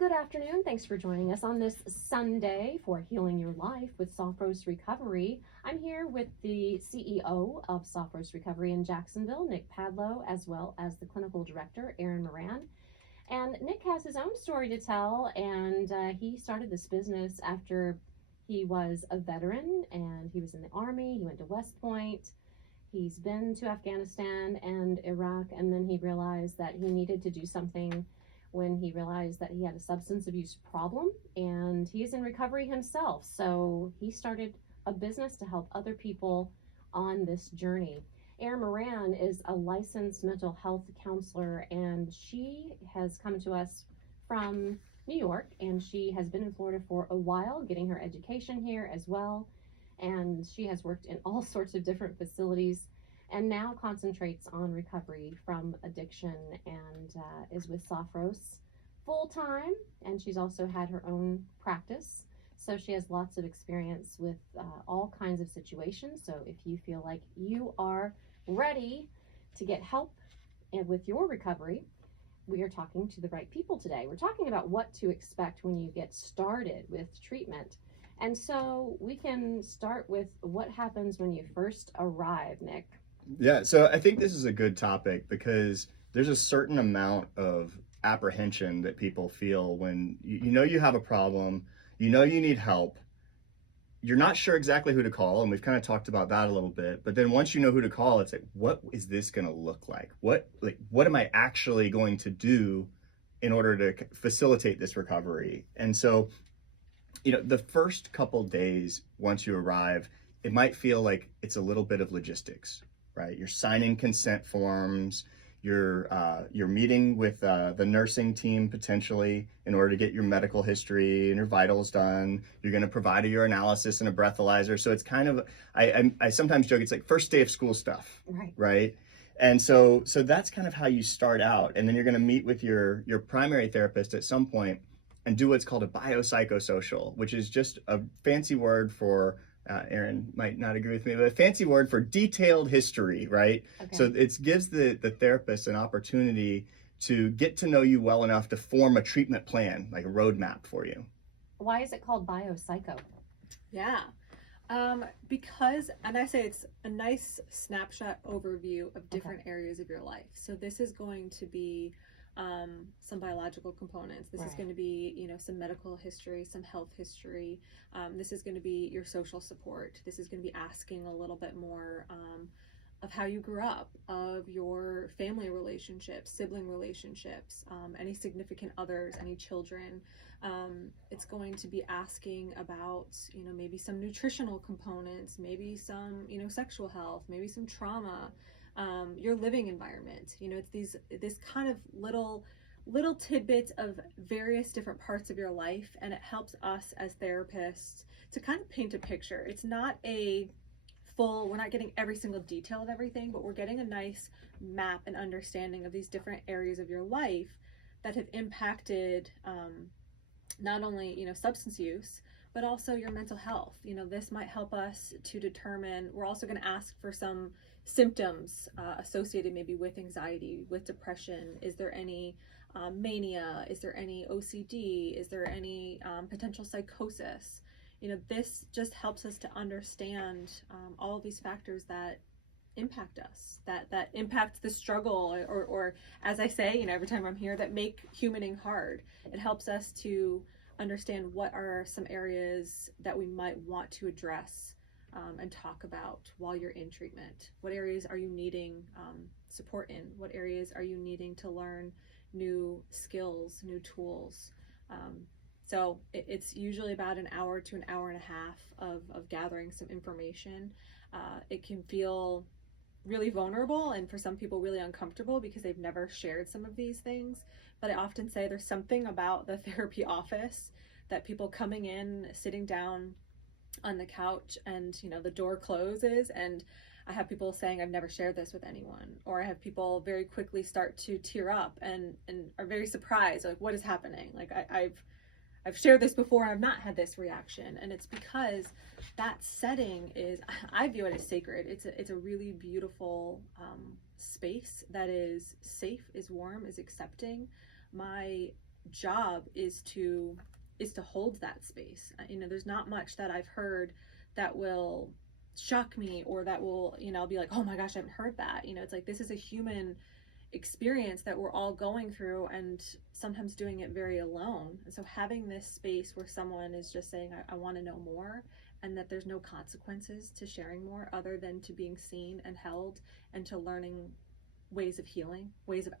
Good afternoon. Thanks for joining us on this Sunday for Healing Your Life with Soft Roast Recovery. I'm here with the CEO of Soft Roast Recovery in Jacksonville, Nick Padlo, as well as the clinical director, Erin Moran. And Nick has his own story to tell, and he started this business after he was a veteran and he was in the Army. He went to West Point. He's been to Afghanistan and Iraq, and then he realized that he needed to do something when he realized that he had a substance abuse problem, and he's in recovery himself. So he started a business to help other people on this journey. Erin Moran is a licensed mental health counselor, and she has come to us from New York, and she has been in Florida for a while, getting her education here as well. And she has worked in all sorts of different facilities and now concentrates on recovery from addiction and is with Soft Roast full time. And she's also had her own practice. So she has lots of experience with all kinds of situations. So if you feel like you are ready to get help with your recovery, we are talking to the right people today. We're talking about what to expect when you get started with treatment. And so we can start with what happens when you first arrive, Nick. Yeah, so I think this is a good topic because there's a certain amount of apprehension that people feel when you know you have a problem, you know you need help, you're not sure exactly who to call, and we've kind of talked about that a little bit. But then once you know who to call, it's like, what is this going to look like? What am I actually going to do in order to facilitate this recovery? And so, the first couple days once you arrive, it might feel like it's a little bit of logistics, right? You're signing consent forms, you're meeting with the nursing team potentially in order to get your medical history and your vitals done. You're going to provide a urinalysis and a breathalyzer. So it's kind of, I sometimes joke, it's like first day of school stuff, right? And so that's kind of how you start out. And then you're going to meet with your primary therapist at some point and do what's called a biopsychosocial, which is just a fancy word for, Erin might not agree with me, but a fancy word for detailed history, right? Okay. So it gives the therapist an opportunity to get to know you well enough to form a treatment plan, like a roadmap for you. Why is it called biopsycho? Yeah. Because, and I say it's a nice snapshot overview of different areas of your life. So this is going to be some biological components. This is going to be, some medical history, some health history. This is going to be your social support. This is going to be asking a little bit more of how you grew up, of your family relationships, sibling relationships, any significant others, any children. It's going to be asking about, maybe some nutritional components, maybe some, sexual health, maybe some trauma. Your living environment, it's this kind of little tidbits of various different parts of your life, and it helps us as therapists to kind of paint a picture. It's not we're not getting every single detail of everything, but we're getting a nice map and understanding of these different areas of your life that have impacted not only substance use, but also your mental health. This might help us to determine. We're also going to ask for some symptoms associated maybe with anxiety, with depression. Is there any mania? Is there any OCD? Is there any potential psychosis? This just helps us to understand all of these factors that impact us, that impact the struggle, or as I say, every time I'm here, that make humaning hard. It helps us to understand what are some areas that we might want to address and talk about while you're in treatment. What areas are you needing support in? What areas are you needing to learn new skills, new tools? So it's usually about an hour to an hour and a half of gathering some information. It can feel really vulnerable, and for some people really uncomfortable because they've never shared some of these things. But I often say there's something about the therapy office that people coming in, sitting down on the couch, and the door closes, and I have people saying, I've never shared this with anyone. Or I have people very quickly start to tear up and are very surprised, like, what is happening? Like, I've shared this before and I've not had this reaction. And it's because that setting is, I view it as sacred. It's a really beautiful space that is safe, is warm, is accepting. My job is to hold that space. There's not much that I've heard that will shock me, or that will, I'll be like, oh my gosh, I haven't heard that. It's like, this is a human experience that we're all going through, and sometimes doing it very alone. And so having this space where someone is just saying, I want to know more, and that there's no consequences to sharing more other than to being seen and held, and to learning ways of healing, ways of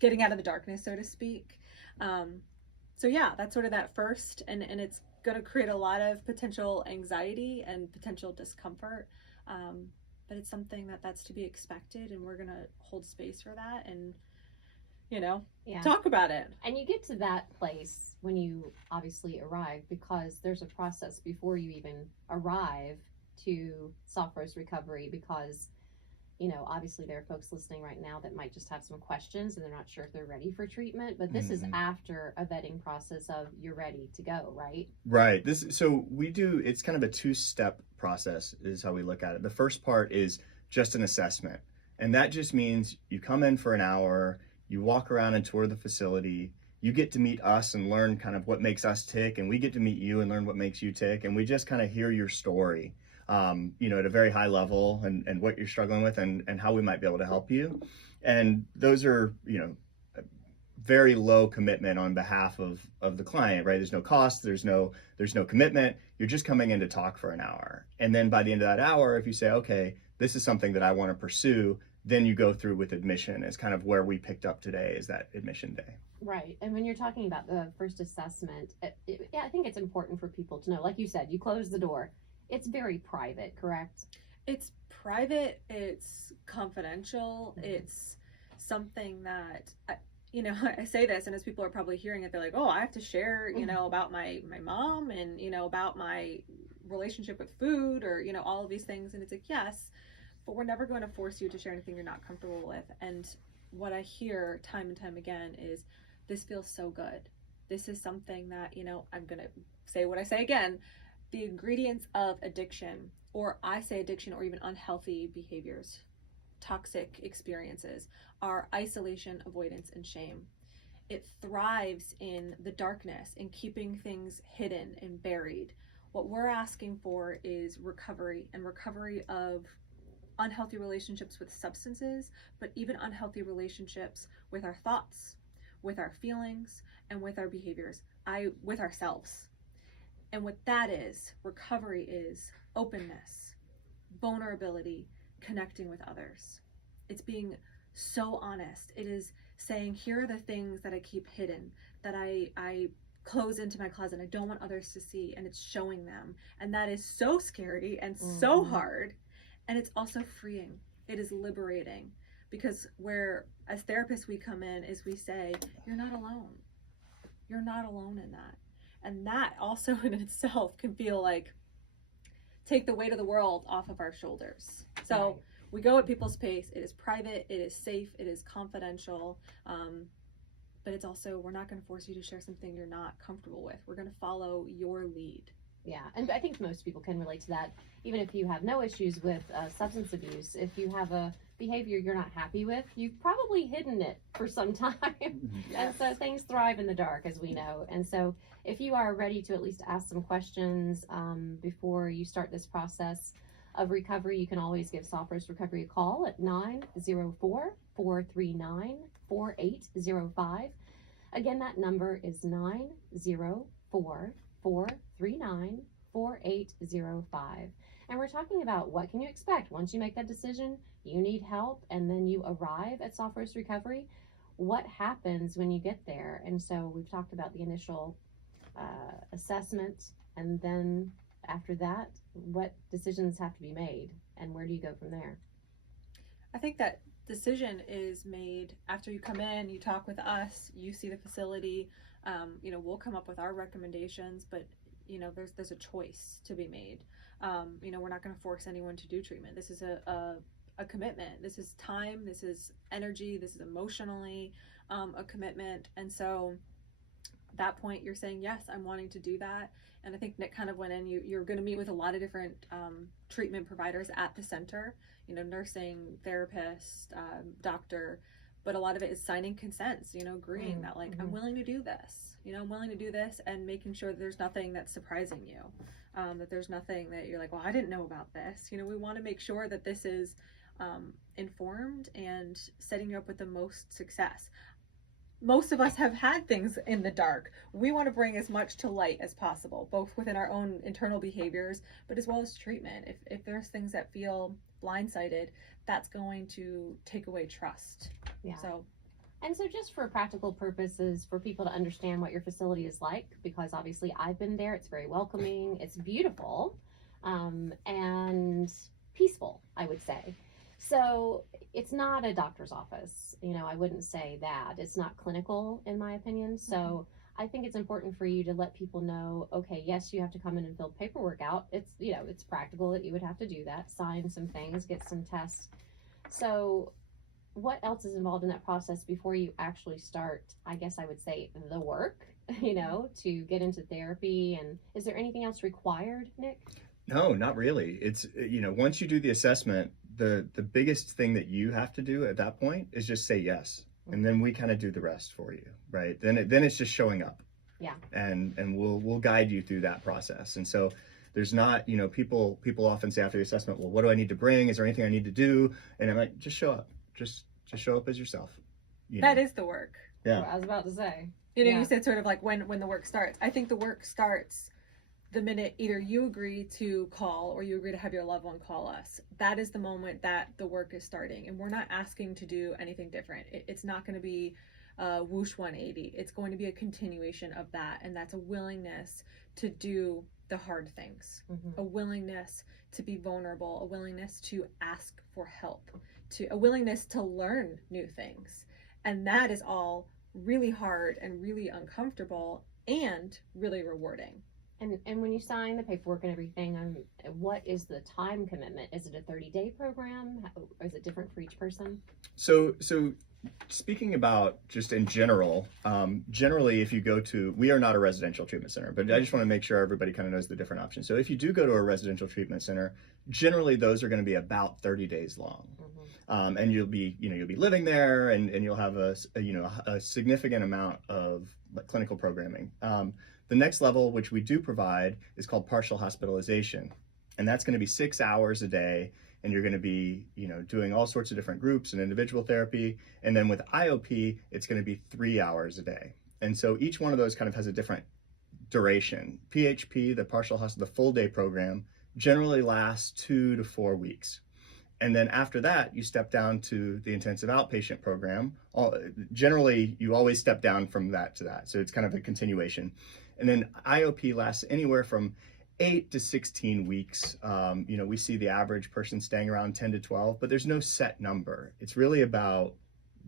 getting out of the darkness, so to speak. So yeah, that's sort of that first, and it's going to create a lot of potential anxiety and potential discomfort. But it's something that's to be expected, and we're going to hold space for that, and talk about it. And you get to that place when you obviously arrive, because there's a process before you even arrive to soft rose recovery, because obviously there are folks listening right now that might just have some questions and they're not sure if they're ready for treatment, but this is after a vetting process of you're ready to go, right? Right. It's kind of a two-step process is how we look at it. The first part is just an assessment. And that just means you come in for an hour, you walk around and tour the facility, you get to meet us and learn kind of what makes us tick, and we get to meet you and learn what makes you tick, and we just kind of hear your story. At a very high level, and what you're struggling with, and how we might be able to help you. And those are, very low commitment on behalf of the client, right? There's no cost, there's no commitment. You're just coming in to talk for an hour. And then by the end of that hour, if you say, okay, this is something that I want to pursue, then you go through with admission. Is kind of where we picked up today, is that admission day. Right. And when you're talking about the first assessment, I think it's important for people to know, like you said, you close the door. It's very private, correct? It's private, it's confidential, it's something that, I say this, and as people are probably hearing it, they're like, oh, I have to share, about my mom, and, about my relationship with food, or, all of these things. And it's like, yes, but we're never going to force you to share anything you're not comfortable with. And what I hear time and time again is, this feels so good. This is something that, I'm going to say what I say again, the ingredients of addiction, or I say addiction, or even unhealthy behaviors, toxic experiences, are isolation, avoidance, and shame. It thrives in the darkness, in keeping things hidden and buried. What we're asking for is recovery, and recovery of unhealthy relationships with substances, but even unhealthy relationships with our thoughts, with our feelings, and with our behaviors, with ourselves. And what that is, recovery is openness, vulnerability, connecting with others. It's being so honest. It is saying, here are the things that I keep hidden, that I close into my closet, I don't want others to see, and it's showing them. And that is so scary and so hard. And it's also freeing. It is liberating, because where as therapists we come in is we say, you're not alone. You're not alone in that. And that also in itself can feel like take the weight of the world off of our shoulders. So right. We go at people's pace. It is private, it is safe, it is confidential. But it's also, we're not going to force you to share something you're not comfortable with. We're going to follow your lead. Yeah, and I think most people can relate to that. Even if you have no issues with substance abuse, if you have a behavior you're not happy with, you've probably hidden it for some time. Yes. And so things thrive in the dark, as we know. And so if you are ready to at least ask some questions before you start this process of recovery, you can always give Soft Rose Recovery a call at 904-439-4805. Again, that number is 904-439-4805. And we're talking about what can you expect once you make that decision, you need help, and then you arrive at Soft Rose Recovery. What happens when you get there? And so we've talked about the initial assessment, and then after that, what decisions have to be made, and where do you go from there? I think that decision is made after you come in, you talk with us, you see the facility. We'll come up with our recommendations, but there's a choice to be made. We're not going to force anyone to do treatment. This is a commitment. This is time. This is energy. This is emotionally a commitment. And so at that point, you're saying, yes, I'm wanting to do that. And I think Nick kind of went in. You're going to meet with a lot of different treatment providers at the center. Nursing, therapist, doctor. but a lot of it is signing consents, agreeing that like, I'm willing to do this, I'm willing to do this, and making sure that there's nothing that's surprising you, that there's nothing that you're like, well, I didn't know about this. We want to make sure that this is informed and setting you up with the most success. Most of us have had things in the dark. We want to bring as much to light as possible, both within our own internal behaviors, but as well as treatment. If there's things that feel blindsided, that's going to take away trust. Yeah. And so just for practical purposes, for people to understand what your facility is like, because obviously I've been there, it's very welcoming, it's beautiful, and peaceful, I would say. So it's not a doctor's office. I wouldn't say that. It's not clinical, in my opinion. So I think it's important for you to let people know, okay, yes, you have to come in and fill paperwork out. It's, it's practical that you would have to do that, sign some things, get some tests. So what else is involved in that process before you actually start, I guess I would say, the work, to get into therapy? And is there anything else required, Nick? No, not really. It's, once you do the assessment, the biggest thing that you have to do at that point is just say yes. And then we kind of do the rest for you, right? Then it's just showing up. Yeah. And we'll guide you through that process. And so there's not, people often say after the assessment, well, what do I need to bring? Is there anything I need to do? And I'm like, just show up. Just show up as yourself. That is the work. Yeah. Well, I was about to say. You said sort of like when the work starts. I think the work starts the minute either you agree to call or you agree to have your loved one call us. That is the moment that the work is starting. And we're not asking to do anything different. It's not going to be whoosh 180. It's going to be a continuation of that. And that's a willingness to do the hard things, a willingness to be vulnerable, a willingness to ask for help, a willingness to learn new things. And that is all really hard and really uncomfortable and really rewarding. And when you sign the paperwork and everything, what is the time commitment? Is it a 30-day program? Or is it different for each person? So speaking about just in general, generally if you go to, we are not a residential treatment center, but I just want to make sure everybody kind of knows the different options. So if you do go to a residential treatment center, generally those are going to be about 30 days long. And you'll be living there, and you'll have a significant amount of clinical programming. The next level, which we do provide, is called partial hospitalization. And that's going to be 6 hours a day. And you're going to be, doing all sorts of different groups and individual therapy. And then with IOP, it's going to be 3 hours a day. And so each one of those kind of has a different duration. PHP, the full day program, generally lasts 2 to 4 weeks. And then after that, you step down to the intensive outpatient program. Generally, you always step down from that to that. So it's kind of a continuation. And then IOP lasts anywhere from 8 to 16 weeks. We see the average person staying around 10 to 12, but there's no set number. It's really about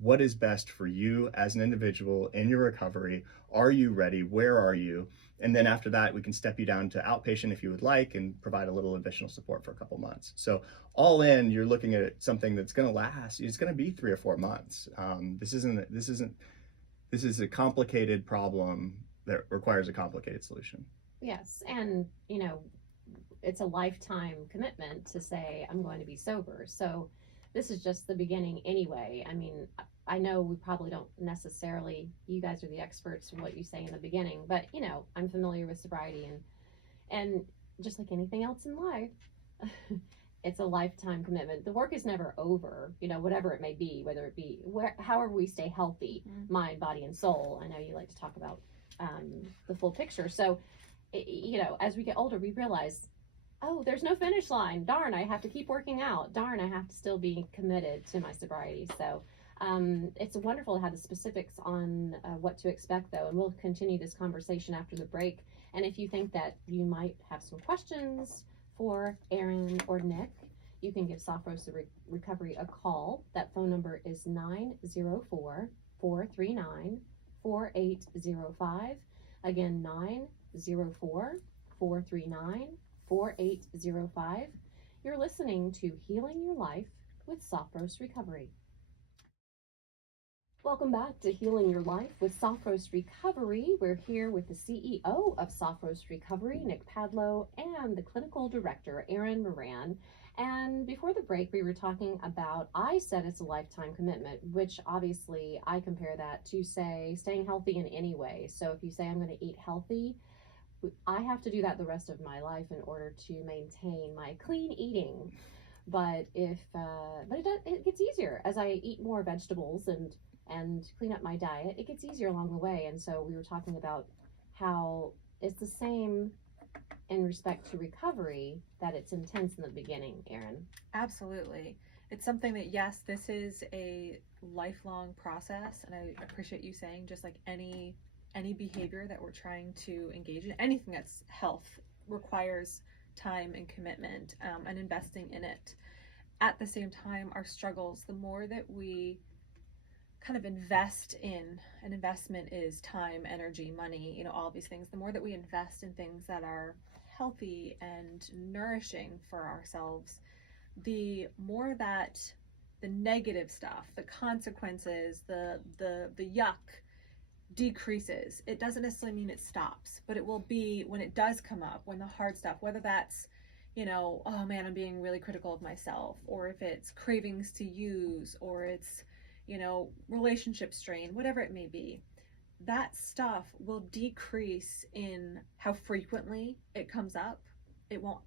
what is best for you as an individual in your recovery. Are you ready? Where are you? And then after that, we can step you down to outpatient if you would like, and provide a little additional support for a couple months. So all in, you're looking at something that's going to last. It's going to be 3 or 4 months. This is a complicated problem that requires a complicated solution. Yes, and it's a lifetime commitment to say, I'm going to be sober. So this is just the beginning anyway. I mean, I know we probably don't necessarily, you guys are the experts in what you say in the beginning, but I'm familiar with sobriety, and just like anything else in life, it's a lifetime commitment. The work is never over, whatever it may be, whether it be however we stay healthy, mind, body, and soul. I know you like to talk about the full picture. So, as we get older, we realize, oh, there's no finish line. Darn, I have to keep working out. Darn, I have to still be committed to my sobriety. So it's wonderful to have the specifics on what to expect, though. And we'll continue this conversation after the break. And if you think that you might have some questions for Erin or Nick, you can give Soft Roast Recovery a call. That phone number is 904-439-4805. Again, 904-439-4805. You're listening to Healing Your Life with Soft Roast Recovery. Welcome back to Healing Your Life with Soft Roast Recovery. We're here with the CEO of Soft Roast Recovery, Nick Padlo, and the clinical director, Erin Moran. And before the break, we were talking about, I said it's a lifetime commitment, which obviously I compare that to, say, staying healthy in any way. So if you say I'm going to eat healthy, I have to do that the rest of my life in order to maintain my clean eating. But it gets easier as I eat more vegetables and clean up my diet. It gets easier along the way. And so we were talking about how it's the same in respect to recovery, that it's intense in the beginning, Erin. Absolutely. It's something that, yes, this is a lifelong process, and I appreciate you saying, just like any behavior that we're trying to engage in, anything that's health requires time and commitment, and investing in it. At the same time, our struggles, the more that we kind of invest in, an investment is time, energy, money, all these things, the more that we invest in things that are healthy and nourishing for ourselves, the more that the negative stuff, the consequences, the yuck decreases. It doesn't necessarily mean it stops, but it will be when it does come up, when the hard stuff, whether that's, oh man, I'm being really critical of myself, or if it's cravings to use, or it's, relationship strain, whatever it may be, that stuff will decrease in how frequently it comes up. It won't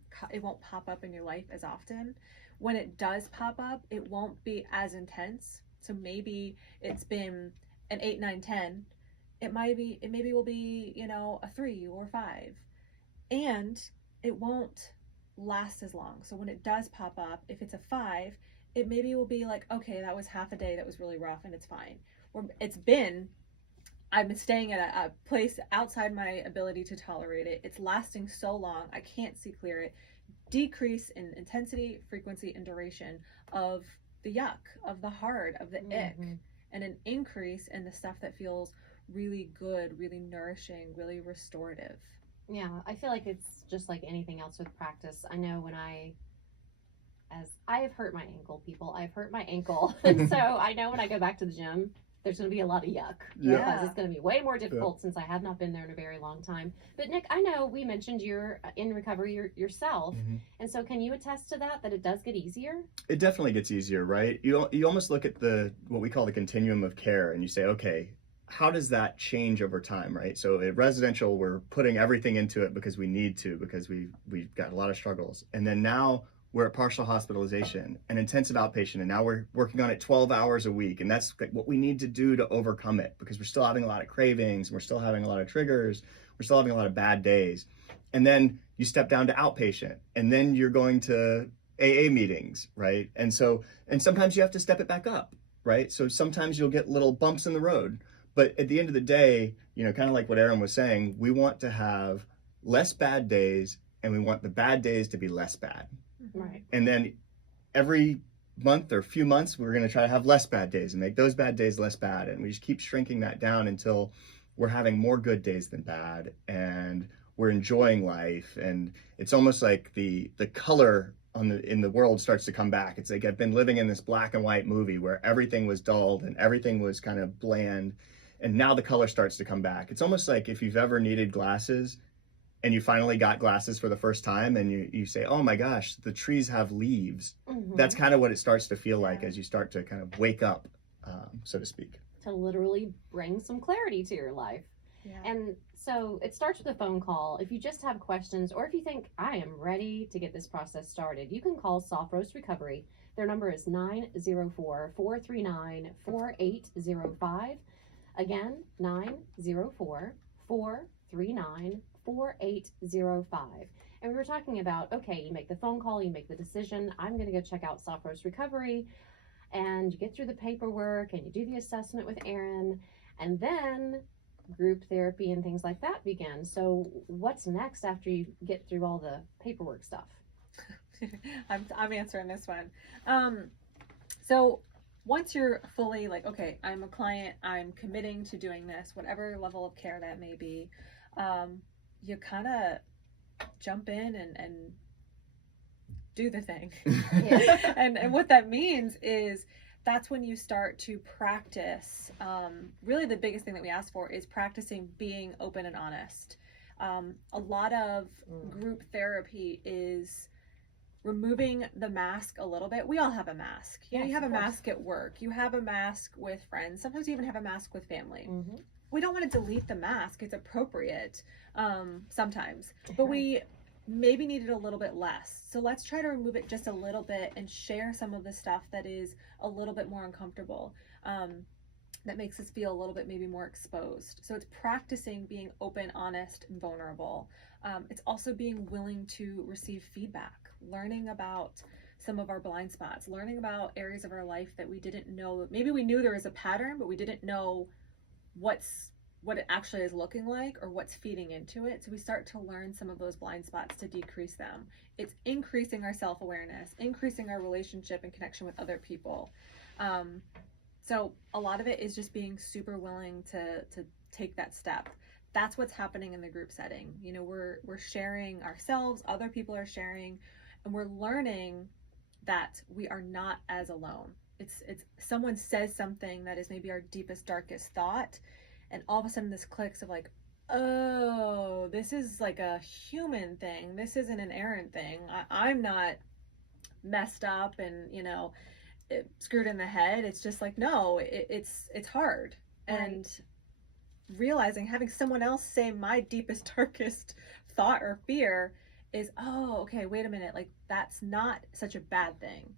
pop up in your life as often. When it does pop up, it won't be as intense. So maybe it's been an 8, 9, 10. It maybe will be, a 3 or 5. And it won't last as long. So when it does pop up, if it's a 5, it maybe will be like, okay, that was half a day that was really rough and it's fine. Or I've been staying at a place outside my ability to tolerate it. It's lasting so long, I can't see clear it. Decrease in intensity, frequency, and duration of the yuck, of the hard, of the ick, and an increase in the stuff that feels really good, really nourishing, really restorative. Yeah, I feel like it's just like anything else with practice. I know as I have hurt my ankle, people, I've hurt my ankle. And so I know when I go back to the gym, there's going to be a lot of yuck. Yeah. Because it's going to be way more difficult since I have not been there in a very long time. But Nick, I know we mentioned you're in recovery yourself. And so can you attest to that it does get easier? It definitely gets easier, right? You almost look at what we call the continuum of care, and you say, okay, how does that change over time, right? So at residential, we're putting everything into it because we need to, because we've got a lot of struggles. And then now we're at partial hospitalization and intensive outpatient, and now we're working on it 12 hours a week. And that's what we need to do to overcome it, because we're still having a lot of cravings, we're still having a lot of triggers, we're still having a lot of bad days. And then you step down to outpatient, and then you're going to AA meetings, right? And sometimes you have to step it back up, right? So sometimes you'll get little bumps in the road. But at the end of the day, kind of like what Erin was saying, we want to have less bad days, and we want the bad days to be less bad. Right. And then every month or few months, we're going to try to have less bad days and make those bad days less bad. And we just keep shrinking that down until we're having more good days than bad, and we're enjoying life. And it's almost like the color in the world starts to come back. It's like I've been living in this black and white movie where everything was dulled and everything was kind of bland. And now the color starts to come back. It's almost like if you've ever needed glasses and you finally got glasses for the first time, and you say, oh my gosh, the trees have leaves. That's kind of what it starts to feel like as you start to kind of wake up, so to speak. To literally bring some clarity to your life. Yeah. And so it starts with a phone call. If you just have questions, or if you think, I am ready to get this process started, you can call Soft Roast Recovery. Their number is 904-439-4805. Again, 904-439-4805. And we were talking about, okay, you make the phone call, you make the decision, I'm going to go check out Soft Roast Recovery, and you get through the paperwork and you do the assessment with Erin, and then group therapy and things like that begin. So what's next after you get through all the paperwork stuff? I'm answering this one. So once you're fully like, okay, I'm a client, I'm committing to doing this, whatever level of care that may be, you kind of jump in and do the thing. And what that means is that's when you start to practice. Really the biggest thing that we ask for is practicing being open and honest. A lot of group therapy is removing the mask a little bit. We all have a mask. You know, Yes, you have a of course. mask at work. You have a mask with friends. Sometimes you even have a mask with family. Mm-hmm. We don't want to delete the mask. It's appropriate sometimes, but we maybe need it a little bit less. So let's try to remove it just a little bit and share some of the stuff that is a little bit more uncomfortable. That makes us feel a little bit maybe more exposed. So it's practicing being open, honest, and vulnerable. It's also being willing to receive feedback, learning about some of our blind spots, learning about areas of our life that we didn't know. Maybe we knew there was a pattern, but we didn't know what it actually is looking like or what's feeding into it. So we start to learn some of those blind spots to decrease them. It's increasing our self-awareness, increasing our relationship and connection with other people. So a lot of it is just being super willing to take that step. That's what's happening in the group setting. You know, we're sharing ourselves, other people are sharing, and we're learning that we are not as alone. It's someone says something that is maybe our deepest, darkest thought, and all of a sudden this clicks of like, oh, this is like a human thing. This isn't an Erin thing. I'm not messed up and, you know, screwed in the head. It's just like, no, it's hard. Right. And realizing, having someone else say my deepest, darkest thought or fear is, oh, okay, wait a minute, like that's not such a bad thing.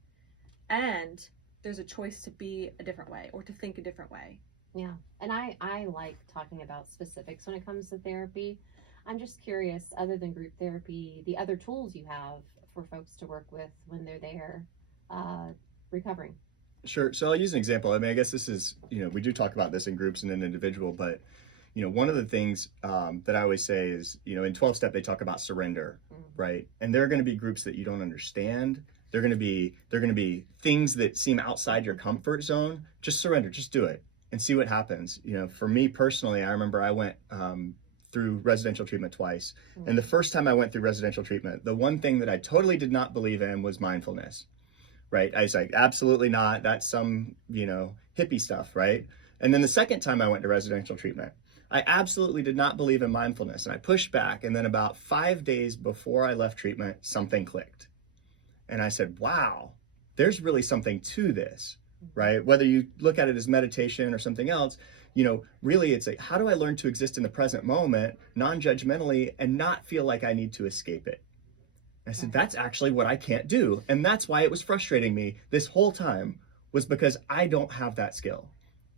And there's a choice to be a different way or to think a different way. Yeah, and I like talking about specifics when it comes to therapy. I'm just curious, other than group therapy, the other tools you have for folks to work with when they're there recovering. Sure. So I'll use an example. I mean, I guess this is, we do talk about this in groups and in individual, but, one of the things that I always say is, in 12-step, they talk about surrender, right? And there are going to be groups that you don't understand. They're going to be things that seem outside your comfort zone. Just surrender, just do it and see what happens. For me personally, I remember I went through residential treatment twice. And the first time I went through residential treatment, the one thing that I totally did not believe in was mindfulness. Right? I was like, absolutely not. That's some, hippie stuff, right? And then the second time I went to residential treatment, I absolutely did not believe in mindfulness. And I pushed back. And then about 5 days before I left treatment, something clicked. And I said, wow, there's really something to this, right? Whether you look at it as meditation or something else, really it's like, how do I learn to exist in the present moment, non-judgmentally, and not feel like I need to escape it? I said, that's actually what I can't do. And that's why it was frustrating me this whole time, was because I don't have that skill.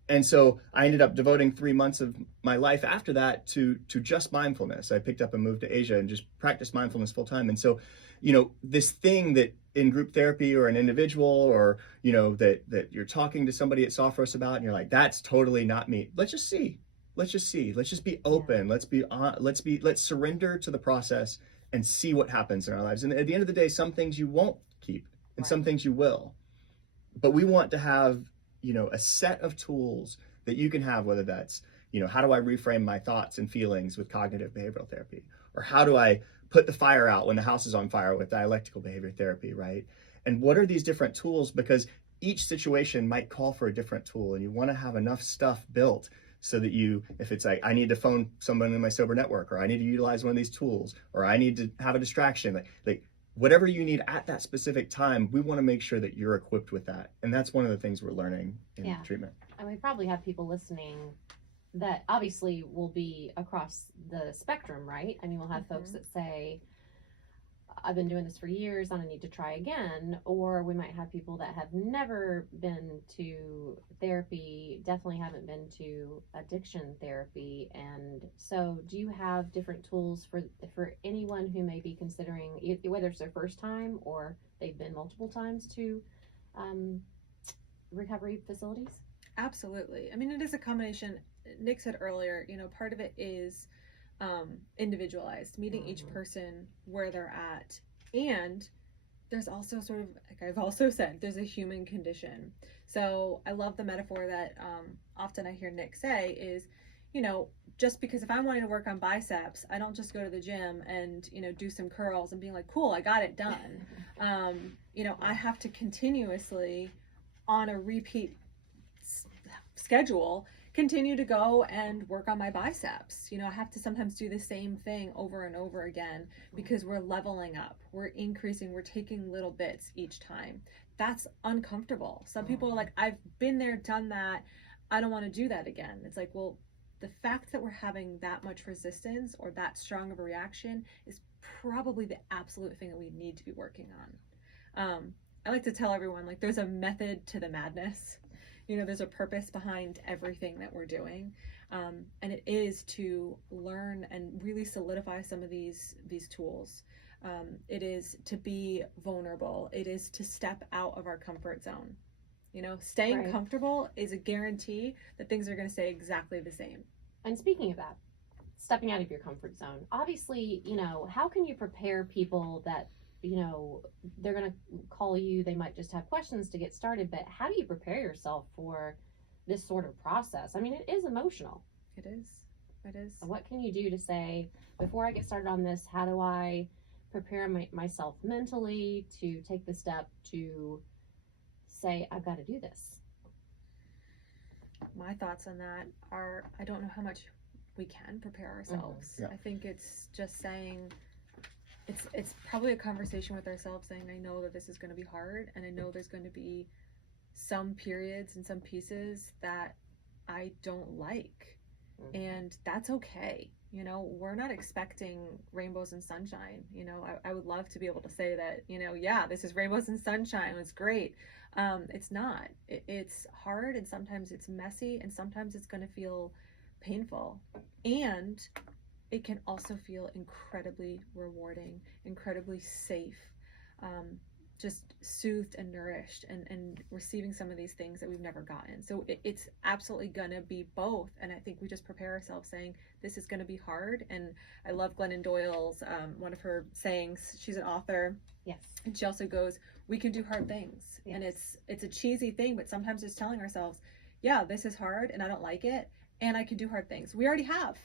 And so I ended up devoting 3 months of my life after that to just mindfulness. I picked up and moved to Asia and just practiced mindfulness full time. And so, this thing that in group therapy or an individual or, that you're talking to somebody at Sophros about, and you're like, that's totally not me. Let's just see. Let's just be open. Let's surrender to the process and see what happens in our lives. And at the end of the day, some things you won't keep and some things you will. But we want to have, a set of tools that you can have, whether that's, how do I reframe my thoughts and feelings with cognitive behavioral therapy? Or how do I put the fire out when the house is on fire with dialectical behavior therapy, right? And what are these different tools? Because each situation might call for a different tool, and you want to have enough stuff built so that if it's like, I need to phone someone in my sober network, or I need to utilize one of these tools, or I need to have a distraction, like whatever you need at that specific time, we want to make sure that you're equipped with that. And that's one of the things we're learning in treatment. And we probably have people listening that obviously will be across the spectrum, right? I mean, we'll have folks that say, I've been doing this for years, I need to try again. Or we might have people that have never been to therapy, definitely haven't been to addiction therapy. And so do you have different tools for anyone who may be considering, whether it's their first time or they've been multiple times to recovery facilities? Absolutely. I mean, it is a combination. Nick said earlier, part of it is individualized, meeting each person where they're at. And there's also sort of, like I've also said, there's a human condition. So I love the metaphor that often I hear Nick say is, just because if I'm wanting to work on biceps, I don't just go to the gym and, do some curls and being like, cool, I got it done. I have to continuously on a repeat schedule continue to go and work on my biceps. I have to sometimes do the same thing over and over again because we're leveling up, we're increasing, we're taking little bits each time. That's uncomfortable. Some people are like, I've been there, done that, I don't want to do that again. It's like, well, the fact that we're having that much resistance or that strong of a reaction is probably the absolute thing that we need to be working on. I like to tell everyone, like, there's a method to the madness. There's a purpose behind everything that we're doing. And it is to learn and really solidify some of these tools. It is to be vulnerable. It is to step out of our comfort zone. Staying Right. comfortable is a guarantee that things are going to stay exactly the same. And speaking of that, stepping out of your comfort zone, obviously, how can you prepare people that, they're going to call you, they might just have questions to get started, but how do you prepare yourself for this sort of process? I mean, it is emotional. It is. It is. What can you do to say, before I get started on this, how do I prepare myself mentally to take the step to say, I've got to do this? My thoughts on that are, I don't know how much we can prepare ourselves. Yeah. I think it's just saying, it's probably a conversation with ourselves saying, I know that this is going to be hard, and I know there's going to be some periods and some pieces that I don't like, and that's okay. We're not expecting rainbows and sunshine. I would love to be able to say that, yeah, this is rainbows and sunshine, it's great. It's not. It's hard, and sometimes it's messy, and sometimes it's going to feel painful, and it can also feel incredibly rewarding, incredibly safe, just soothed and nourished, and receiving some of these things that we've never gotten. So it's absolutely gonna be both, and I think we just prepare ourselves saying this is gonna be hard. And I love Glennon Doyle's one of her sayings. She's an author. Yes. And she also goes, we can do hard things. Yes. And it's a cheesy thing, but sometimes just telling ourselves, yeah, this is hard and I don't like it, and I can do hard things. We already have.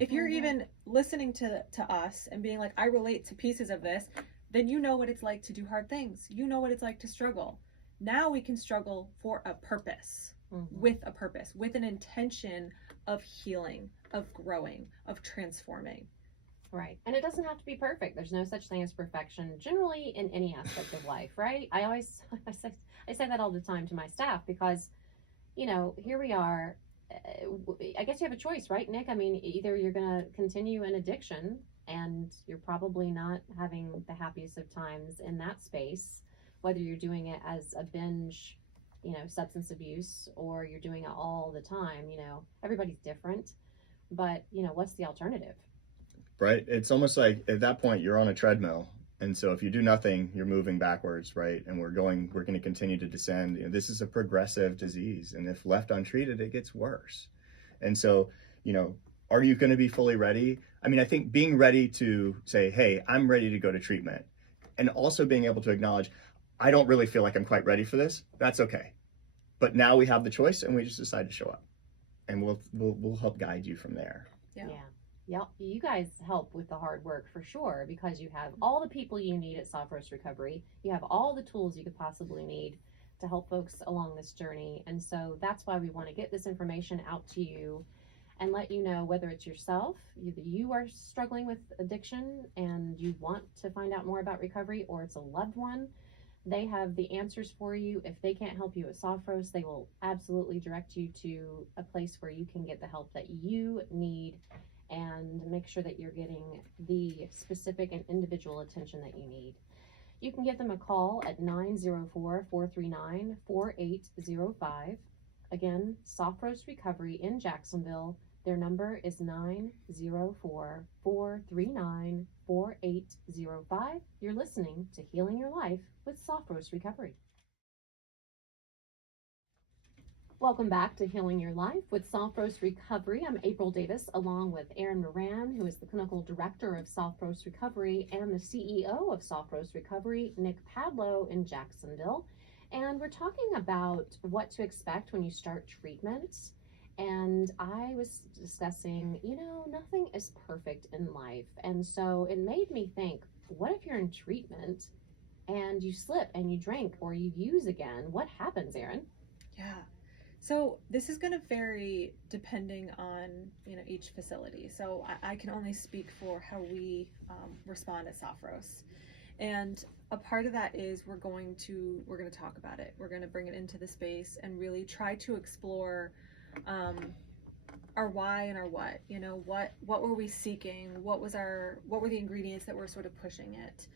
If you're even listening to us and being like, I relate to pieces of this, then you know what it's like to do hard things. You know what it's like to struggle. Now we can struggle for a purpose, with a purpose, with an intention of healing, of growing, of transforming. Right. And it doesn't have to be perfect. There's no such thing as perfection, generally, in any aspect of life, right? I say that all the time to my staff because, here we are. I guess you have a choice, right, Nick? I mean, either you're going to continue an addiction and you're probably not having the happiest of times in that space, whether you're doing it as a binge, substance abuse, or you're doing it all the time. Everybody's different, but what's the alternative? Right. It's almost like at that point you're on a treadmill. And so if you do nothing, you're moving backwards, right? And we're going to continue to descend. This is a progressive disease. And if left untreated, it gets worse. And so, are you going to be fully ready? I mean, I think being ready to say, hey, I'm ready to go to treatment, and also being able to acknowledge, I don't really feel like I'm quite ready for this. That's okay. But now we have the choice, and we just decide to show up, and we'll help guide you from there. Yeah. You guys help with the hard work for sure, because you have all the people you need at Soft Roast Recovery. You have all the tools you could possibly need to help folks along this journey. And so that's why we want to get this information out to you and let you know, whether it's yourself, you are struggling with addiction and you want to find out more about recovery, or it's a loved one. They have the answers for you. If they can't help you at Soft Roast, they will absolutely direct you to a place where you can get the help that you need and make sure that you're getting the specific and individual attention that you need. You can give them a call at 904-439-4805. Again, Soft Roast Recovery in Jacksonville. Their number is 904-439-4805. You're listening to Healing Your Life with Soft Roast Recovery. Welcome back to Healing Your Life with Soft Roast Recovery. I'm April Davis, along with Erin Moran, who is the Clinical Director of Soft Roast Recovery, and the CEO of Soft Roast Recovery, Nick Padlo in Jacksonville. And we're talking about what to expect when you start treatment. And I was discussing, nothing is perfect in life. And so it made me think, what if you're in treatment and you slip and you drink or you use again? What happens, Erin? Yeah. So this is going to vary depending on each facility. So I can only speak for how we respond at Sophros, and a part of that is we're going to talk about it. We're going to bring it into the space and really try to explore our why and our what. What were we seeking? What were the ingredients that were sort of pushing it,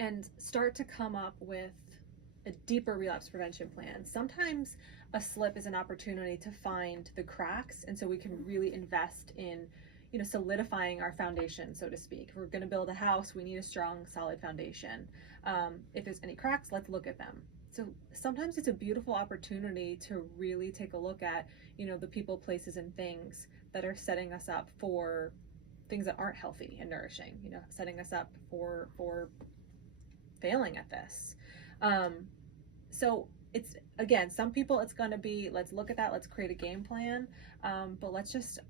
and start to come up with a deeper relapse prevention plan. Sometimes a slip is an opportunity to find the cracks, and so we can really invest in solidifying our foundation, so to speak. If we're going to build a house, we need a strong, solid foundation. If there's any cracks, let's look at them. So sometimes it's a beautiful opportunity to really take a look at the people, places, and things that are setting us up for things that aren't healthy and nourishing, setting us up for failing at this. So it's, again, some people it's going to be, let's look at that, let's create a game plan, but let's just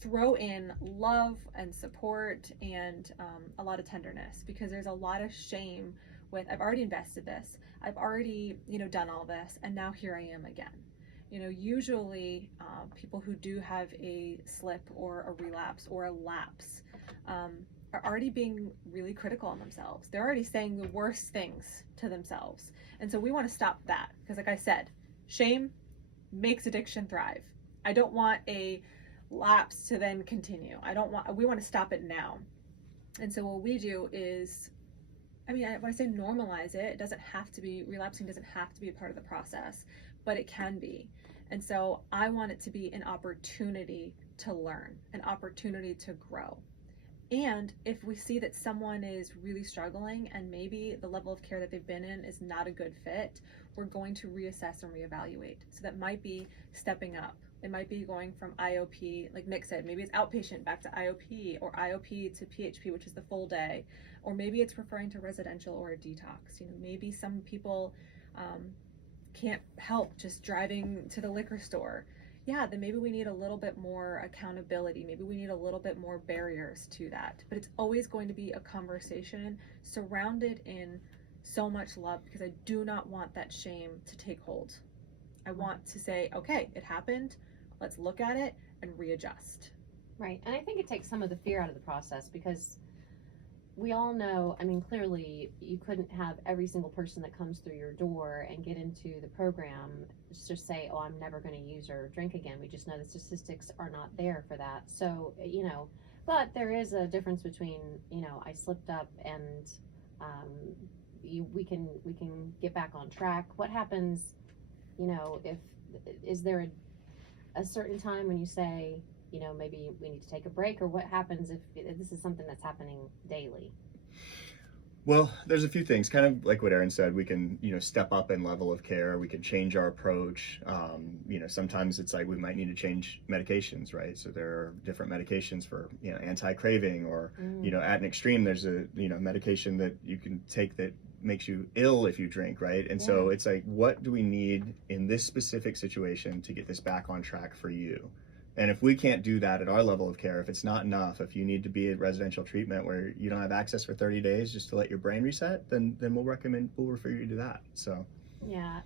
throw in love and support and a lot of tenderness, because there's a lot of shame with, I've already invested this, I've already done all this, and now here I am again. Usually people who do have a slip or a relapse or a lapse are already being really critical on themselves. They're already saying the worst things to themselves. And so we want to stop that, because like I said, shame makes addiction thrive. I don't want a lapse to then continue. We want to stop it now. And so what we do is, when I say normalize it, it doesn't have to be, relapsing doesn't have to be a part of the process, but it can be. And so I want it to be an opportunity to learn, an opportunity to grow. And if we see that someone is really struggling and maybe the level of care that they've been in is not a good fit, we're going to reassess and reevaluate. So that might be stepping up. It might be going from IOP, like Nick said, maybe it's outpatient back to IOP, or IOP to PHP, which is the full day. Or maybe it's referring to residential or a detox. Maybe some people can't help just driving to the liquor store. Yeah, then maybe we need a little bit more accountability. Maybe we need a little bit more barriers to that. But it's always going to be a conversation surrounded in so much love, because I do not want that shame to take hold. I want to say, okay, it happened. Let's look at it and readjust. Right. And I think it takes some of the fear out of the process, because we all know, clearly you couldn't have every single person that comes through your door and get into the program just say, oh, I'm never going to use or drink again. We just know the statistics are not there for that. So, but there is a difference between, I slipped up and we can get back on track. What happens, is there a certain time when you say, maybe we need to take a break, or what happens if this is something that's happening daily? Well, there's a few things, kind of like what Erin said. We can, step up in level of care. We can change our approach. Sometimes it's like we might need to change medications, right? So there are different medications for, anti-craving, or, at an extreme, there's a, medication that you can take that makes you ill if you drink, right? And so it's like, what do we need in this specific situation to get this back on track for you? And if we can't do that at our level of care, if it's not enough, if you need to be at residential treatment where you don't have access for 30 days just to let your brain reset, then we'll refer you to that. So yeah,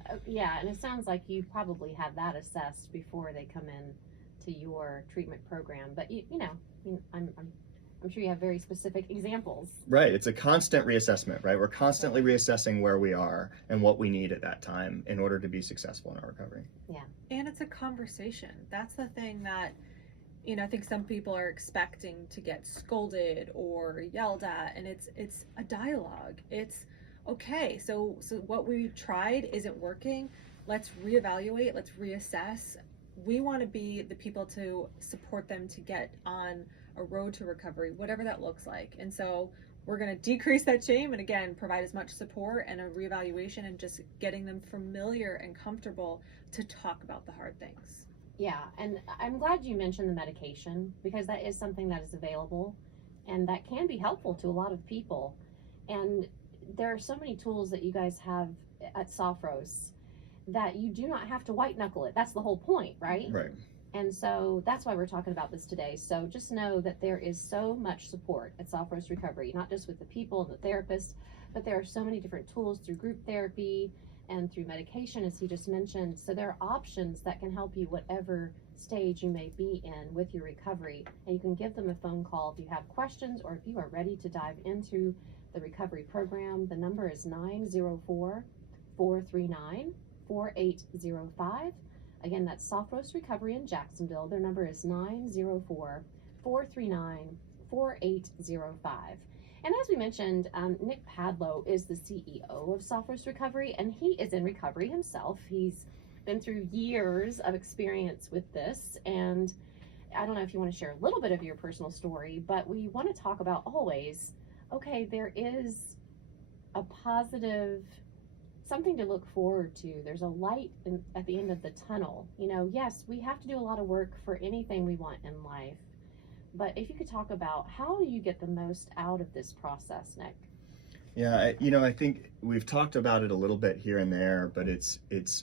and it sounds like you probably have that assessed before they come in to your treatment program. But I'm sure you have very specific examples. Right. It's a constant reassessment, right? We're constantly reassessing where we are and what we need at that time in order to be successful in our recovery. Yeah. And it's a conversation. That's the thing that, I think some people are expecting to get scolded or yelled at, and it's a dialogue. It's okay. So what we tried isn't working. Let's reevaluate. Let's reassess. We want to be the people to support them to get on a road to recovery, whatever that looks like. And so we're going to decrease that shame, and again, provide as much support and a reevaluation, and just getting them familiar and comfortable to talk about the hard things. Yeah, and I'm glad you mentioned the medication, because that is something that is available and that can be helpful to a lot of people. And there are so many tools that you guys have at Sophros that you do not have to white knuckle it. That's the whole point, right? Right. And so that's why we're talking about this today. So just know that there is so much support at Sophros Recovery, not just with the people and the therapists, but there are so many different tools through group therapy and through medication, as he just mentioned. So there are options that can help you whatever stage you may be in with your recovery. And you can give them a phone call if you have questions or if you are ready to dive into the recovery program. The number is 904-439-4805. Again, that's Soft Roast Recovery in Jacksonville. Their number is 904-439-4805. And as we mentioned, Nick Padlo is the CEO of Soft Roast Recovery, and he is in recovery himself. He's been through years of experience with this, and I don't know if you want to share a little bit of your personal story, but we want to talk about always, okay, there is a positive, something to look forward to. There's a light at the end of the tunnel. You know, yes, we have to do a lot of work for anything we want in life, but if you could talk about how do you get the most out of this process, Nick? Yeah, I think we've talked about it a little bit here and there, but it's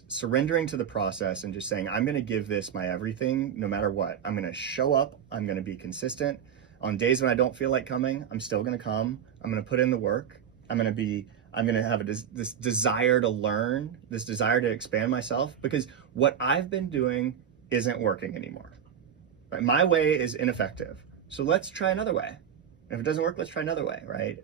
surrendering to the process and just saying, I'm going to give this my everything no matter what. I'm going to show up. I'm going to be consistent. On days when I don't feel like coming, I'm still going to come. I'm going to put in the work. I'm going to have this desire to learn, this desire to expand myself, because what I've been doing isn't working anymore. Right? My way is ineffective. So let's try another way. If it doesn't work, let's try another way, right?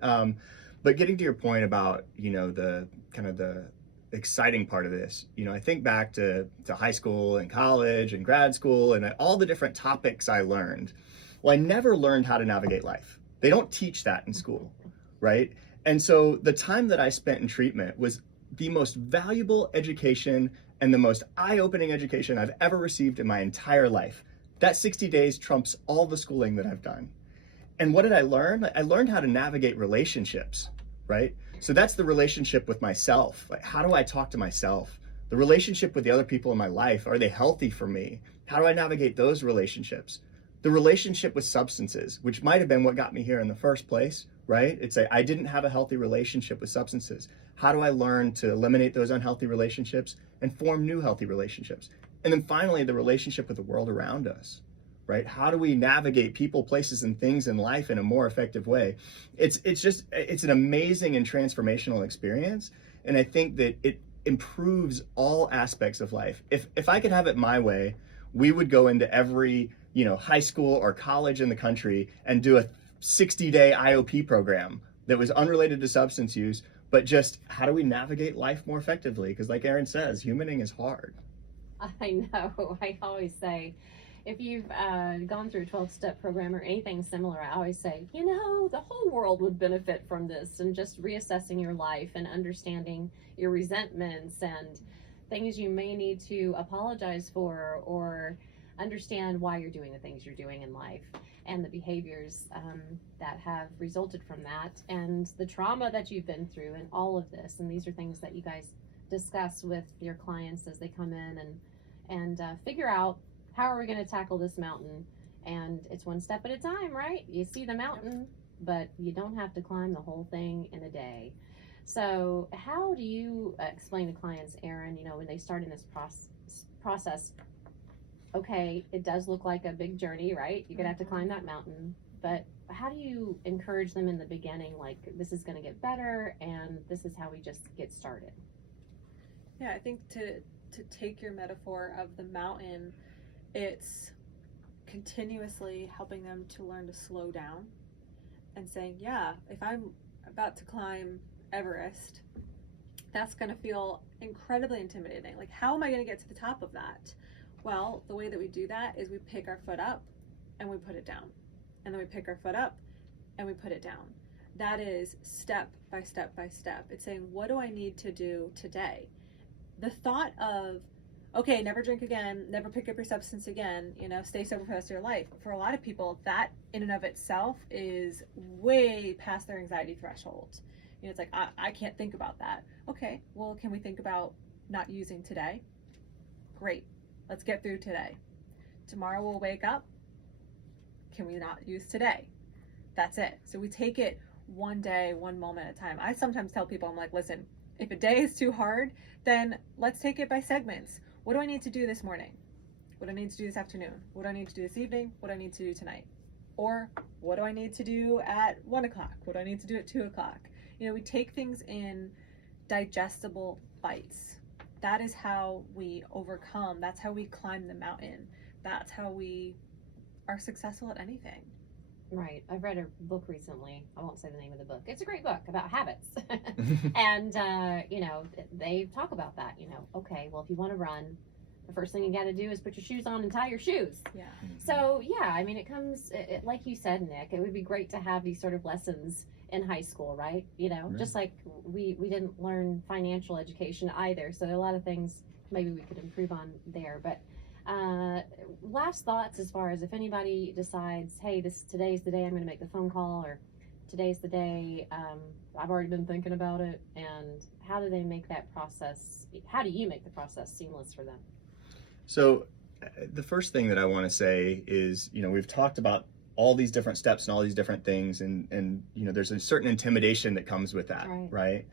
But getting to your point about, the kind of the exciting part of this, I think back to high school and college and grad school and all the different topics I learned. Well, I never learned how to navigate life. They don't teach that in school, right? And so the time that I spent in treatment was the most valuable education and the most eye-opening education I've ever received in my entire life. That 60 days trumps all the schooling that I've done. And what did I learn? I learned how to navigate relationships, right? So that's the relationship with myself. Like, how do I talk to myself? The relationship with the other people in my life, are they healthy for me? How do I navigate those relationships? The relationship with substances, which might have been what got me here in the first place, right? It's I didn't have a healthy relationship with substances. How do I learn to eliminate those unhealthy relationships and form new healthy relationships? And then finally, the relationship with the world around us, right? How do we navigate people, places, and things in life in a more effective way? It's an amazing and transformational experience. And I think that it improves all aspects of life. If I could have it my way, we would go into every, high school or college in the country and do a 60-day IOP program that was unrelated to substance use, but just how do we navigate life more effectively? Because like Erin says, humaning is hard. I know. I always say, if you've gone through a 12-step program or anything similar, I always say, the whole world would benefit from this, and just reassessing your life and understanding your resentments and things you may need to apologize for, or understand why you're doing the things you're doing in life and the behaviors that have resulted from that, and the trauma that you've been through and all of this. And these are things that you guys discuss with your clients as they come in and figure out, how are we going to tackle this mountain? And it's one step at a time, right? You see the mountain, but you don't have to climb the whole thing in a day. So how do you explain to clients, Erin, when they start in this process, okay, it does look like a big journey, right? You're going to have to climb that mountain, but how do you encourage them in the beginning, like, this is going to get better and this is how we just get started? Yeah, I think to take your metaphor of the mountain, it's continuously helping them to learn to slow down and saying, yeah, if I'm about to climb Everest, that's going to feel incredibly intimidating. Like, how am I going to get to the top of that? Well, the way that we do that is we pick our foot up and we put it down. And then we pick our foot up and we put it down. That is step by step by step. It's saying, what do I need to do today? The thought of, okay, never drink again, never pick up your substance again, stay sober for the rest of your life. For a lot of people, that in and of itself is way past their anxiety threshold. It's like, I can't think about that. Okay, well, can we think about not using today? Great, let's get through today. Tomorrow we'll wake up. Can we not use today? That's it. So we take it one day, one moment at a time. I sometimes tell people, I'm like, listen, if a day is too hard, then let's take it by segments. What do I need to do this morning? What do I need to do this afternoon? What do I need to do this evening? What do I need to do tonight? Or what do I need to do at 1 o'clock? What do I need to do at 2 o'clock? We take things in digestible bites. That is how we overcome. That's how we climb the mountain. That's how we are successful at anything. Right. I've read a book recently. I won't say the name of the book. It's a great book about habits. And, they talk about that, okay, well, if you want to run, the first thing you got to do is put your shoes on and tie your shoes. Yeah. So, yeah, I mean, it comes, like you said, Nick, it would be great to have these sort of lessons in high school, right? Right. Just like we didn't learn financial education either. So there are a lot of things maybe we could improve on there. But last thoughts as far as if anybody decides, hey, today's the day I'm going to make the phone call, or today's the day, I've already been thinking about it, and how do they make that process, how do you make the process seamless for them? So the first thing that I want to say is, we've talked about all these different steps and all these different things, and there's a certain intimidation that comes with that, right?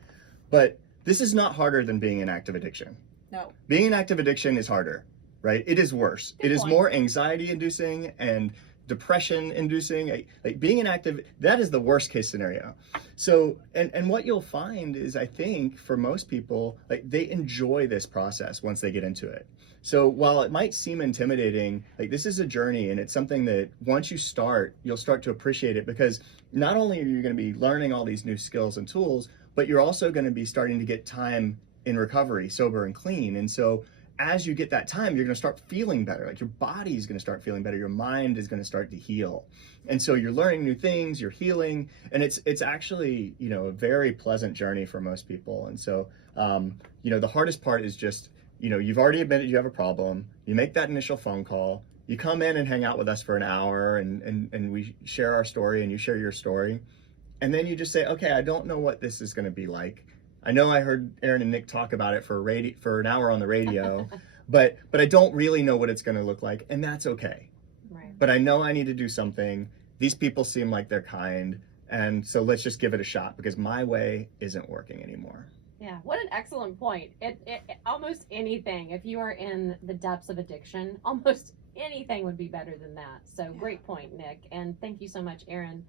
But this is not harder than being in active addiction. No. Being in active addiction is harder, right? It is worse. Good It is point. more anxiety inducing and depression inducing. Like being inactive, that is the worst case scenario. So, and what you'll find is, I think for most people, like they enjoy this process once they get into it. So while it might seem intimidating, like this is a journey, and it's something that once you start, you'll start to appreciate it, because not only are you going to be learning all these new skills and tools, but you're also going to be starting to get time in recovery, sober and clean. And so as you get that time, you're going to start feeling better. Like your body is going to start feeling better. Your mind is going to start to heal. And so you're learning new things, you're healing, and it's actually, a very pleasant journey for most people. And so, the hardest part is just, you've already admitted you have a problem. You make that initial phone call. You come in and hang out with us for an hour, and we share our story, and you share your story. And then you just say, okay, I don't know what this is going to be like. I know I heard Erin and Nick talk about it for an hour on the radio, but I don't really know what it's going to look like, and that's okay. Right. But I know I need to do something. These people seem like they're kind, and so let's just give it a shot, because my way isn't working anymore. Yeah, what an excellent point. It almost anything, if you are in the depths of addiction, almost anything would be better than that. So Great point, Nick. And thank you so much, Erin,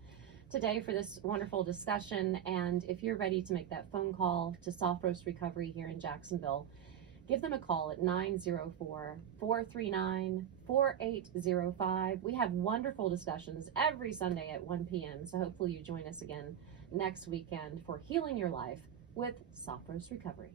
today for this wonderful discussion. And if you're ready to make that phone call to Soft Roast Recovery here in Jacksonville, give them a call at 904-439-4805. We have wonderful discussions every Sunday at 1 p.m. So hopefully you join us again next weekend for Healing Your Life with Soft Roast Recovery.